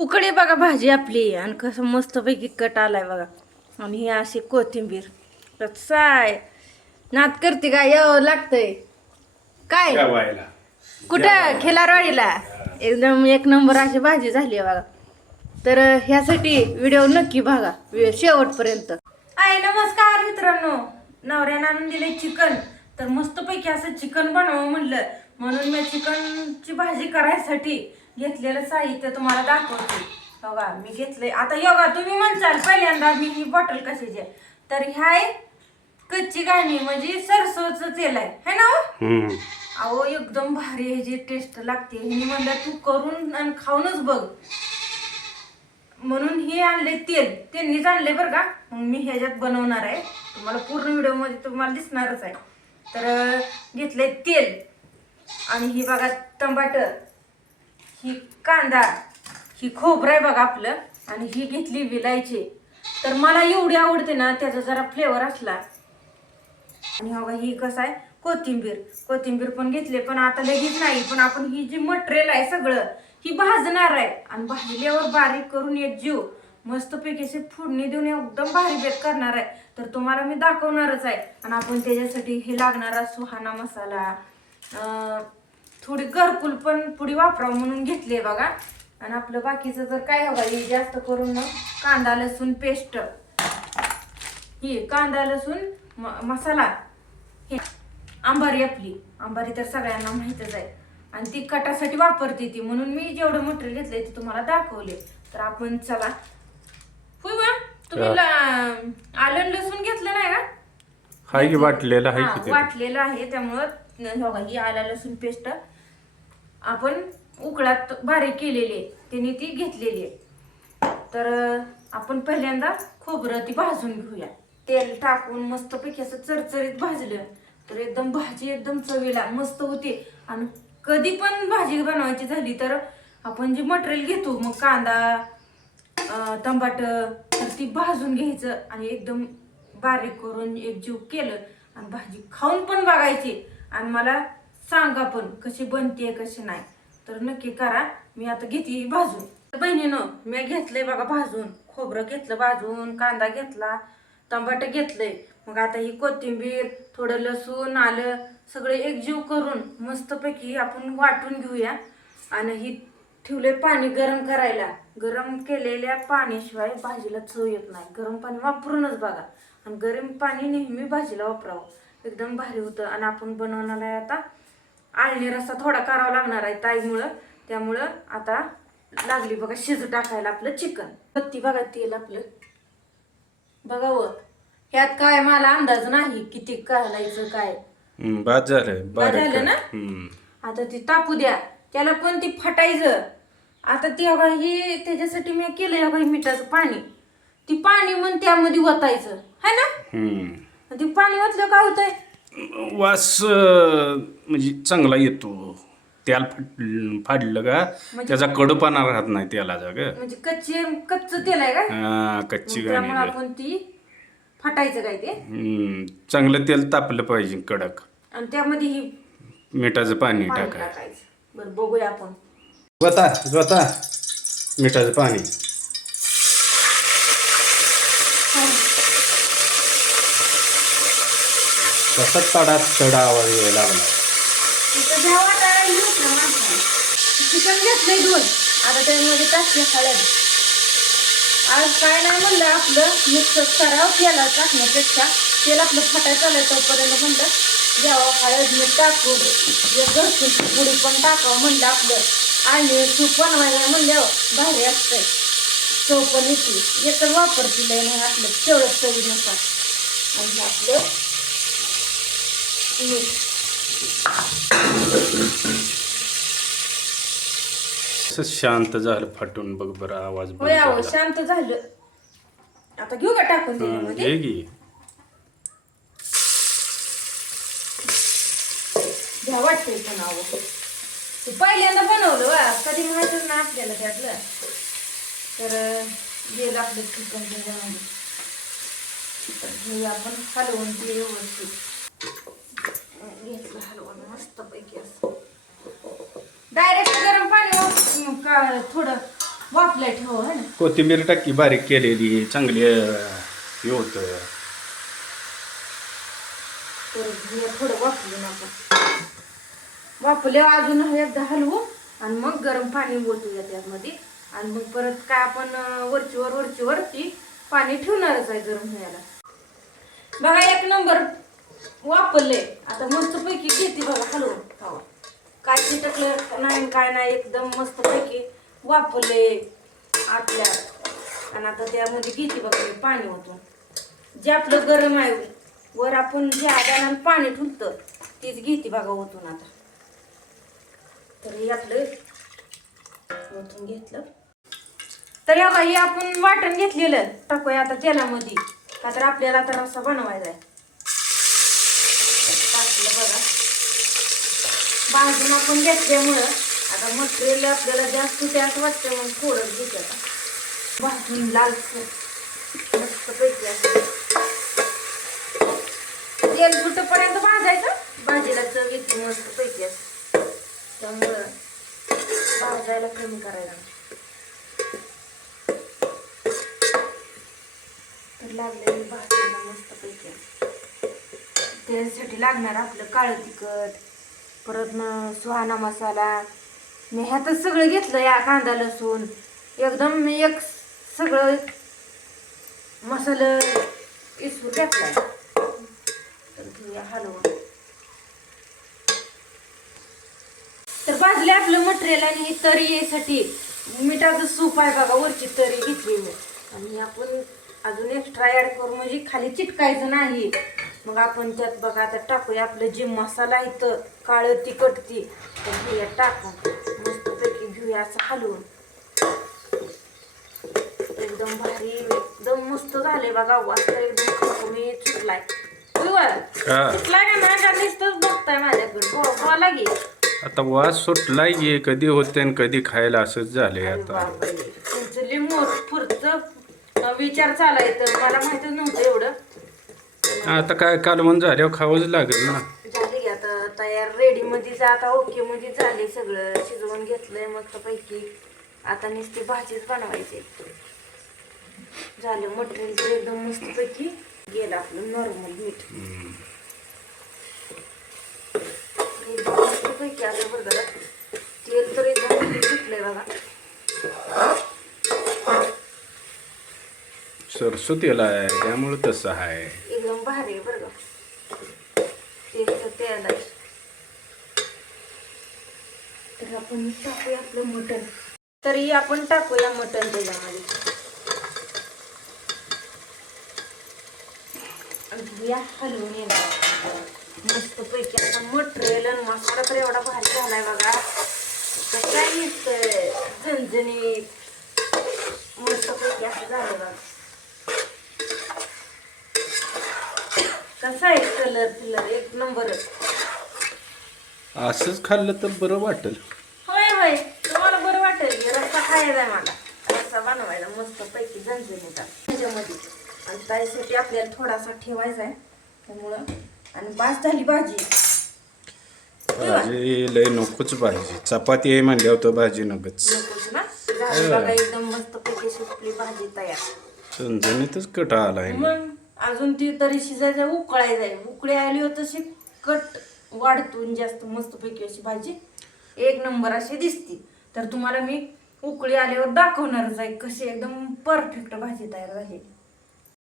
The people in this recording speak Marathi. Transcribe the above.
उकडे बघा भाजी आपली आणि कसं मस्तपैकी कट आलाय बघा. आणि ही अशी कोथिंबीर. कसाय नात करते का? यावं लागतंय. काय? जेवायला. कुठं? खिलारवाडीला. एकदम एक नंबर अशी भाजी झाली आहे बघा. तर ह्यासाठी व्हिडिओ नक्की बघा. शेवटपर्यंत. आहे नमस्कार मित्रांनो. नवऱ्यानं आणून दिले चिकन. तर मस्तपैकी असं चिकन बनवावं म्हणलं. म्हणून मी चिकनची भाजी करायसाठी घेतलेलं साहित्य तुम्हाला दाखवते. बघा मी घेतलंय. आता योगा तुम्ही म्हणसाल पहिल्यांदा मी ही बॉटल कशाची आहे? तर ह्या कच्ची गाणी म्हणजे सरसोचं तेल आहे. है ना हो? अहो एकदम भारी ह्याची टेस्ट लागते. मी म्हणलं तू करून आणि खाऊनच बघ. म्हणून हे आणले तेल. त्यांनीच आणले बरं का? मग मी ह्याच्यात बनवणार आहे. तुम्हाला पूर्ण व्हिडिओमध्ये तुम्हाला दिसणारच आहे. तर अं, घेतले तेल. आणि ही बघा टमाटर ही कांदा ही खोबरं आहे बघा आपलं आणि ही घेतली विलायची. तर मला एवढी आवडते ना त्याचा जरा फ्लेवर असला. आणि हो ही कसं आहे? कोथिंबीर. कोथिंबीर पण घेतले पण आता लगेच नाही. पण आपण ही जी मटेरियल आहे सगळं ही भाजणार आहे. आणि भाजल्यावर बारीक करून एक जीव. मस्तपैकी असे फोडणी देऊन एकदम भारी बेत करणार आहे. तर तुम्हाला मी दाखवणारच आहे. आणि आपण त्याच्यासाठी हे लागणारा सुहाना मसाला. थोडी घरकुल पण पुढे वापरावं म्हणून घेतली बघा. आणि आपलं बाकीचं जर काय हवं हे जास्त करून मग कांदा लसूण पेस्ट. ही कांदा लसूण मसाला. हे आंबारी आपली. आंबारी तर सगळ्यांना माहीतच आहे. आणि ती कटासाठी वापरते ती. म्हणून मी जेवढं मटेरियल घेतलंय ते तुम्हाला दाखवले. तर आपण चला. होय बा तुम्ही आलं लसूण घेतलं नाही का? हाय की वाटलेलं हा, ते. वाटलेलं आहे त्यामुळं का, ही आला लसूण पेस्ट. आपण उकळात बारीक केलेली आहे. तिने ती घेतलेली आहे. तर आपण पहिल्यांदा खोबरं ती भाजून घेऊया. तेल टाकून मस्तपैकी असं चरचरीत भाजलं तर एकदम भाजी एकदम चवीला मस्त होते. आणि कधी पण भाजी बनवायची झाली तर आपण जे मटेरियल घेतो मग कांदा टमाट तर ती भाजून घ्यायचं आणि एकदम बारीक करून एकजीव केलं आणि भाजी खाऊन पण बघायची. आणि मला सांगा पण कशी बनते कशी नाही. तर नक्की करा मी आता घेते भाजून. तर बहिणीनं मी घेतलंय बघा भाजून. खोबरं घेतलं भाजून कांदा घेतला टमाटर घेतलंय. मग आता ही कोथिंबीर थोडं लसूण आलं सगळं एकजीव करून मस्तपैकी आपण वाटून घेऊया. आणि ही ठेवले पाणी गरम करायला. गरम केलेल्या पाण्याशिवाय भाजीला चव येत नाही. गरम पाणी वापरूनच बघा. आणि गरम पाणी नेहमी भाजीला वापरावं. एकदम भारी होतं. आणि आपण बनवणार आहे आता आळणी रस्सा थोडा करावा लागणार आहे ताईमुळं. त्यामुळं आता लागली बघा शिजू टाकायला आपलं चिकन. पत्ती बघा तेल आपलं. बघा व ह्यात काय मला अंदाज नाही किती घालायचं काय. बाद बाद बारीक झालं ना? आता ती तापू द्या. त्याला पण ती फटायचं. आता ती अगं ही त्याच्यासाठी मी केलंय अगं मिठाचं पाणी. ती पाणी मग त्यामध्ये वतायचं. है ना? ती पाणी वतलं काय होतंय? वास म्हणजे चांगला येतो. त्याला फाट फाडलं का म्हणजे- त्याचा कडूपणा राहत नाही त्याला ग. म्हणजे कच्ची कच्च तेल आहे का? हा कच्ची त्यामुळे गाणी आपण ती फटायचं काय ते? हम्म. चांगलं तेल तापलं पाहिजे कडक. आणि त्यामध्ये ही मिठाचं पाणी पाणी टाकायचं. टाकायचं. बरं बघूया आपण. स्वतः स्वतः मिठाचं पाणी. तसा तडा तडा आवाज यायला लागला. चिकन घेतलंय दोन. आता त्यामध्ये टाकले हळद. आज काय नाही म्हणलं आपलं मिक्स करावं तेला टाकण्यापेक्षा तेल आपलं फटाय चालाय तोपर्यंत म्हणलं द्यावं हळद मीठ टाकू घरची पुडी पण टाकावं म्हणलं आपलं. आणि सूप बनवायला म्हणल्यावर भारी असतंय. चव पण येते. याचा वापर वापरतील नाही आपलं तेवढं चवीनुसार. आणि आपलं मीठ शांत झालं फाटून बघ बरं आवाज होय. शांत झालं. आता घेऊ का टाकून हं, त्याच्यामध्ये घे की. घ्या वाटतंय पण ते पहिल्यांदा बनवलं वा कधी माहितच नाही आपल्याला त्यातलं. तर अं, गेलं आपलं चिकन तर घेऊया आपण हलवून ते व्यवस्थित. घेतलं हलवून मस्त पैकी असं डायरेक्ट गरम पाणी का थोडं वाफल्या ठेव है ना? कोथिंबीर टाकी बारीक केलेली चांगली अं, हे होतं. तर हे थोडं वापरून आपण अजून हे एकदा हलवू आणि मग गरम पाणी ओतूया त्यामध्ये. आणि मग परत काय आपण अं, वरचीवर वरचीवर ती पाणी ठेवणारच आहे गरम व्हायला. बघा एक नंबर वापरले. आता मस्त पैकी घेते बघा हलवून खावा हो. काय चिटकलं नाही काय नाही एकदम मस्त पैकी वापरले आपल्या. आणि आता त्यामध्ये घेते बघा मी पाणी ओतून. जे आपलं गरम आहे वर आपण जे आदानात पाणी ठुलतं तीच घेते बघा ओतून आता. तर हे आपलं ओतून घेतलं. तर या बाई आपण वाटण घेतलेलं. टाकूया आता तेलामध्ये. का तर आपल्याला आता रस्सा बनवायचा आहे टाकलं बघा भाजून आपण घेतल्यामुळं आता मटेरियल आपल्याला जास्त त्यात वाटतं मग थोडं घेते आता भाजून लाल मस्त पैकी असं. तेल सुटपर्यंत भाजायचं? भाजीला चव येते मस्त पैकी असं. त्यामुळं भाजायला कमी करायला. तर लागलेली भाजायला मस्त पैकी त्यासाठी लागणार आपलं काळं तिखट. परत सुहाना मसाला. मी ह्यातच सगळं घेतलं या कांदा लसूण. एकदम मी एक सगळं मसाला इसू घेतलाय. तर घेऊया हलवून. तर भाजले आपलं मटेरियल आणि हे तरी यासाठी. मिठाचं सूप आहे बघा वरची तरी घेतली मी. आणि आपण अजून एक्स्ट्रा ऍड करू म्हणजे खाली चिटकायचं नाही. मग आपण त्यात बघा आता टाकूया आपलं जे मसाला इथं काळं तिखट ती. घेऊया टाकून मस्तपैकी घेऊया असं हलवून. एकदम भारी एकदम मस्त झाले बघा. वाजता एकदम होय वर? हा. नुसतंच बघताय माझ्याकडे. बोला की. आता वास सुटलाय गे कधी होते आणि कधी खायला असंच अरे आता. तुमचं पुढचं विचार चालाय तर मला माहितच नव्हतं एवढं. आता काय कालवण झाल्यावर खावंच लागेल ना. झाली तयार रेडी मध्ये आता ओके मध्ये झाले सगळं. शिजवून घेतलंय मस्त पैकी आता नुसती भाजीच बनवायची झालं मटेरियल तर एकदम मस्त पैकी गेलं आपलं नॉर्मल मीठ एकदम मस्त पैकी असं बरं तेल तर एकदम सुटलंय बघा. सरसो तेल आहे त्यामुळे तसं आहे. एकदम भारी आहे बरं तेल तेल आहे तर आपण टाकूया आपलं मटण. तरी आपण टाकूया मटण त्याच्यामध्ये घेऊया हलवून येणार. मस्त पैकी आता मटेरियल आणि मसाला तर एवढा भारी झालाय बघा. काय नुसतं झणझणीत. मस्त पैकी असं झालं बघा. कसा आहे कलर फिलर एक नंबरच असंच खाल्लं तर बरं वाटेल. होय होय. तुम्हाला बरं वाटेल. की रस्सा खायचा आहे मला रस्सा बनवायला मस्त पैकी झणझणीचा त्याच्यामध्ये. आणि त्यासाठी आपल्याला थोडासा ठेवायचा आहे. त्यामुळं. आणि बास झाली भाजी. भाजी लय नकोच भाजी. चपाती आहे म्हणल्यावर तर भाजी नकोच. नकोच ना? झाली बघा एकदम मस्त पैकी सुटली भाजी तयार. झणझणीतच कट आलाय. मग अजून ती तरी शिजायचं उकळायचं आहे उकळी आली होत तशी कट वाढतून जास्त मस्तपैकी अशी भाजी एक नंबर अशी दिसती. तर तुम्हाला मी उकळी आल्यावर दाखवणारच आहे कशी एकदम परफेक्ट भाजी तयार झाली.